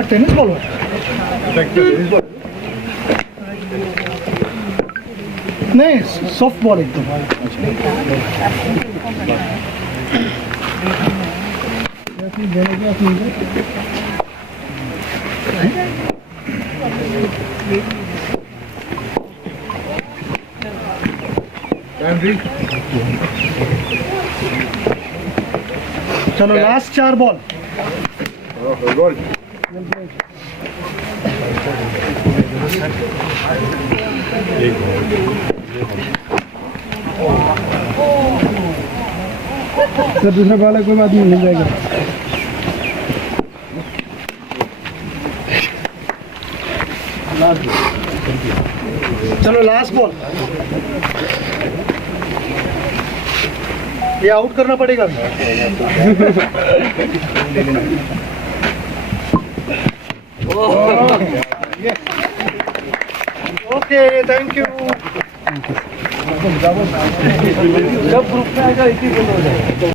Tennis ball नहीं, soft ball एकदम। चलो लास्ट 4 बॉल। दूसरा बॉल है, कोई बात नहीं, मिल जाएगा। चलो लास्ट बॉल, ये आउट करना पड़ेगा। Okay, thank you. जब ग्रुप में आएगा एक ही बंद हो जाएगा।